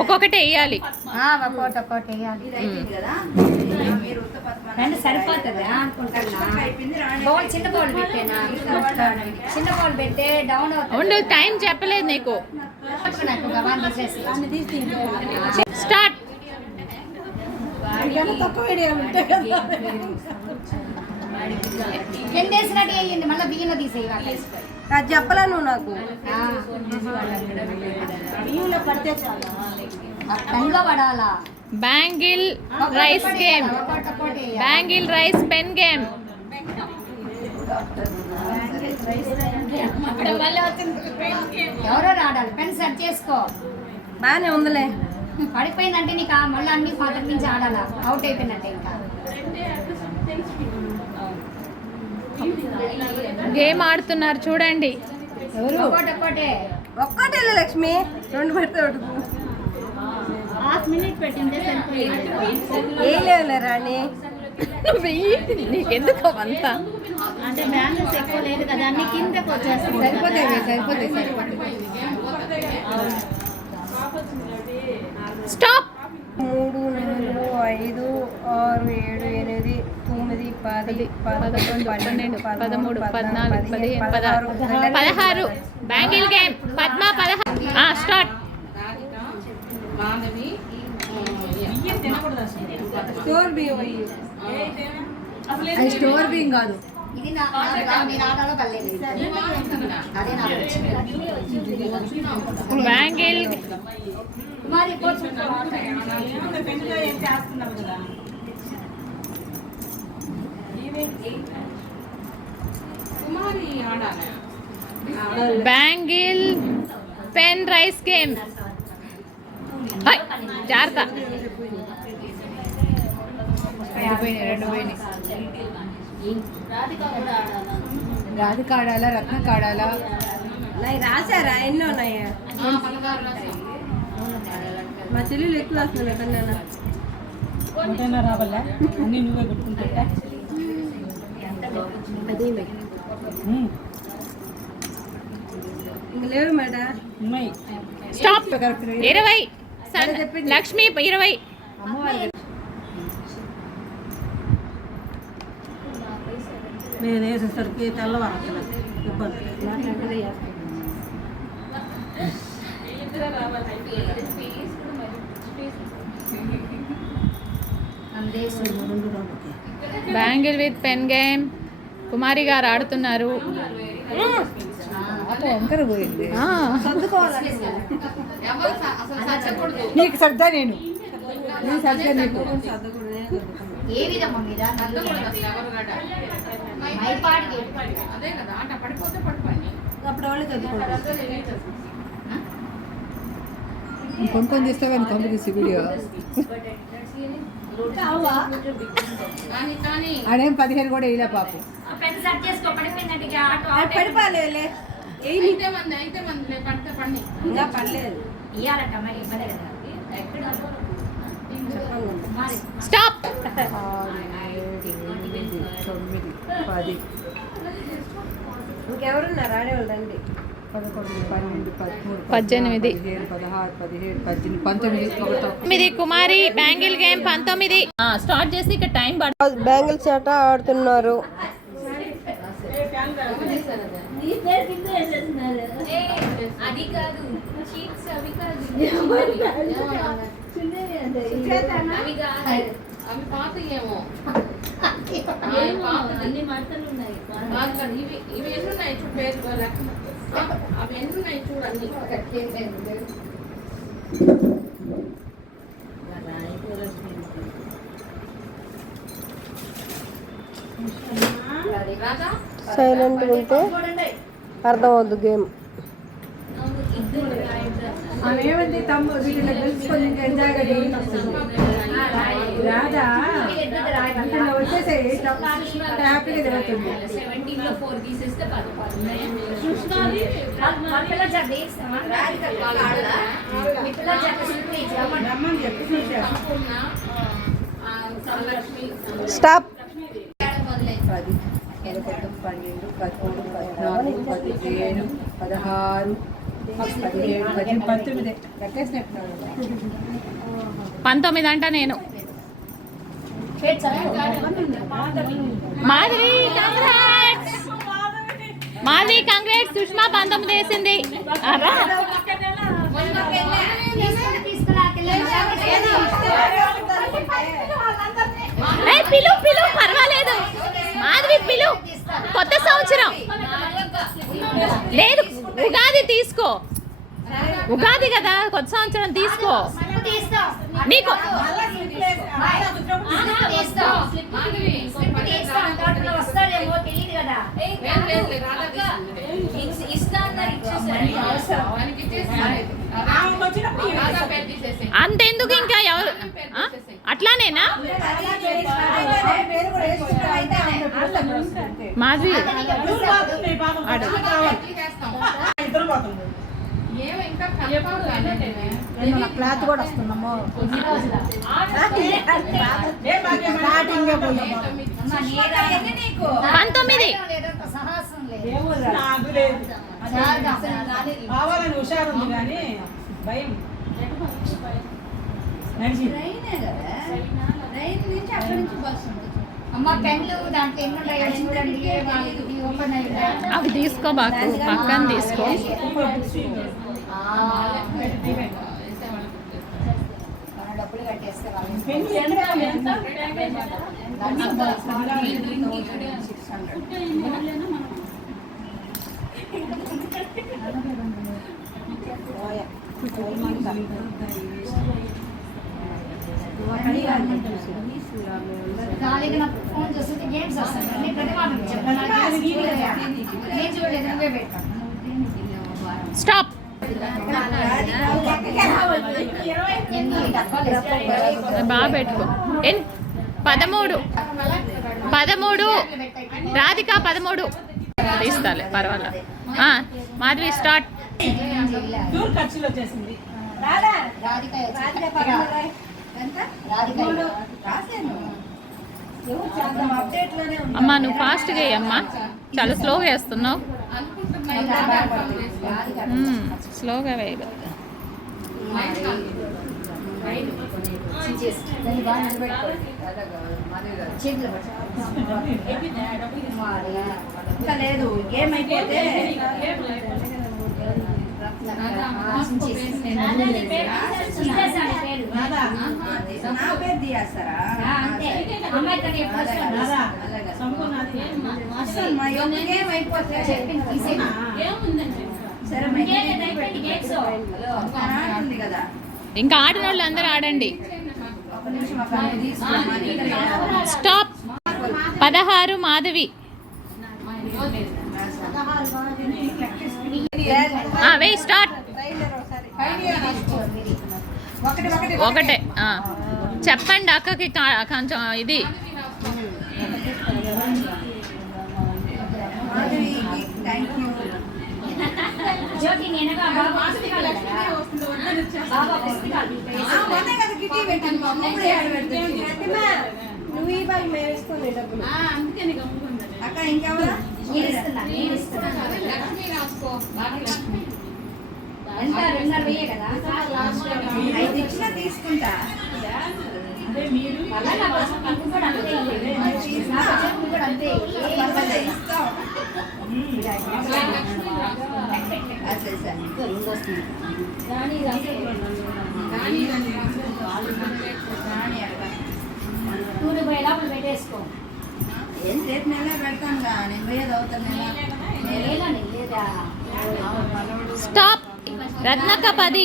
ఒక్కొక్కటి వేయాలి. ఆ, ఒక్కోటి ఒక్కోటి వేయాలి. కదా? మీరు ఉత్త పద్మ రెండు సరిపోతుంది? బౌల్ చిన్న బౌల్ పెట్టేనా? చిన్న బౌల్ పెట్టే డౌన్ అవుతుంది? ఉండు టైం చెప్పలేదు నీకు. స్టార్ట్. కింద. వేసినట్టు వేయండి మళ్ళీ బియ్యం తీసేయాలి అది చెప్పలే నువ్వు నాకు. Bangle rice game. Bangle rice pen game. ఎవరో ఆడాలి పెన్ సెట్ చేసుకో. బాగానే ఉందిలే. పడిపోయిందంటే నీకు ఆ మళ్ళీ అన్ని మొదటి నుంచి ఆడాలా? అవుట్ అయిపోయినట్టే ఇంకా. గేమ్ ఆడుతున్నారు చూడండి. ఒక్కోటి లక్ష్మి రెండు పెడితే ఏం రాణి. నీకెందుకు అంతా అంటే బ్యాలెన్స్ ఎక్కువ లేదు కదా అన్ని కిందకి వచ్చేస్తుంది సరిపోతాయి సరిపోతాయి సరిపోతాయి. స్టాప్! మూడు నాలుగు ఐదు ఆరు ఏడు ఎనిమిది పది పదకొండు పన్నెండు పదమూడు పద్నాలుగు పదిహేను పదహారు బ్యాంగిల్ గేమ్ పద్మ పదహారు. స్టార్ట్ స్టోర్ అయ్యి అది స్టోర్ బియ్యం కాదు. ఇది నా అదే నాకు బ్యాంగిల్ మరి కొంచెం బ్యాంగిల్ పెన్ రైస్ గేమ్ హై, జాగ్రత్త రాధిక ఆడాలా రత్నక ఆడాలా నాకు రాశారా? ఎన్ని ఉన్నాయా? మా చెల్లెలు ఎక్కువ వస్తున్నాయి కన్నా. ఒకటైనా రావాలా? అన్నీ నువ్వే పెట్టుకుంటా ఇంక లేవు మేడం. ఉన్నాయి. స్టాప్ ఇరవై. లక్ష్మి ఇరవై. నేను వేసేసరికి తెల్లవారు ఇబ్బంది. Bangle with pen game Kumari గారు ఆడుతున్నారు. ఆ, నీకు సర్దా నేను. నేను సర్దా నీకు. ఏ విధమా మీద మైపాడికి అప్పుడు వాళ్ళు చదువుకుంటారు కొనుక్కొని తీస్తావని కంపెనీ వీడియో ఆడేం పదిహేను కూడా వేయలే పాపం. పెన్ సెట్ చేసుకో పడిపోయినట్టుగా ఆటో అది పడిపోలే ఇంకా పడలేదు. ఇయ్యాలట మరి ఇవ్వలే కదా. మరి స్టాప్! తొమ్మిది పది. ఇంకెవరున్నారు? ఆడేవాళ్ళు రండి పదమూడు పద్దెనిమిది. తొమ్మిది కుమారి బ్యాంగిల్ గేమ్ పంతొమ్మిది. ఆ, స్టార్ట్ చేసి ఇక్కడ టైం పడుతుంది. బ్యాంగిల్స్ ఆట ఆడుతున్నారు. అది కాదు షీట్స్ అవి కాదు. పాతయేమో. ఏమో, అన్ని మడతలు ఉన్నాయి. ఇవి ఇవి ఎన్ని ఉన్నాయి? చూడు పేరు అవన్నీ చూడండి సైలెంట్ ఉంటే అర్థమవుద్దు గేమ్. ఆమె తమ్ముడు? వీటిని తెలుసుకొని ఫోర్ తీసేస్తే పది స్టాప్ పది పదకొండు పన్నెండు పదమూడు పద్నాలుగు పదిహేను పదహారు పదిహేడు పద్దెనిమిది. పంతొమ్మిది అంట నేను. మాధవి కంగ్రాట్స్ మాధవి కంగ్రాట్స్ సుష్మా పంతొమ్మిది వేసింది. పిలు పిలు పర్వాలేదు. మాధవి పిలు కొత్త సంవత్సరం. లేదు ఉగాది తీసుకో. ఉగాది కదా కొత్త సంవత్సరం తీసుకో. మీకు అంతెందుకు ఇంకా ఎవరు అట్లానేనా? మాధవి. క్లాత్ కూడా వస్తున్నాము పంతొమ్మిది. కావాలని హుషారు ఉంది కానీ భయం. అవి తీసుకో బాకు పక్కన తీసుకో. మన డబ్బులు కట్టేస్తే సిక్స్ ఫోన్ చేస్తుంటే గేమ్స్ వస్తాయి ప్రతి మాట చెప్పాలి నేను చూడలేదు నువ్వే పెట్టాను స్టాప్ బాగా పెట్టుకో. ఎన్ పదమూడు. పదమూడు. రాధిక పదమూడు. తీస్తాలే పర్వాలేదు ఆ, మాధవి స్టార్ట్. అమ్మా నువ్వు ఫాస్ట్గా అమ్మా. చాలా స్లోగా వేస్తున్నావు. స్లోగా వేయదు లేదు. గేమ్ అయిపోతే ఇంకా ఆడిన వాళ్ళు అందరూ ఆడండి. స్టాప్. పదహారు మాధవి. ఆ, వేయ్ స్టార్ట్. ఒకటి ఒకటి ఒకటే ఆ. చెప్పండి అక్కకి కొంచెం ఇది. నువ్వు ఈ బాగా మేము డబ్బులు అక్క ఇంకెవరా తీసుకుంటా నూనె పోయి లోపల పెట్టేసుకో. ఏం రేపు నెల పెడతాను నేను పోయేది అవుతాను నెల స్టాప్. రత్నక పది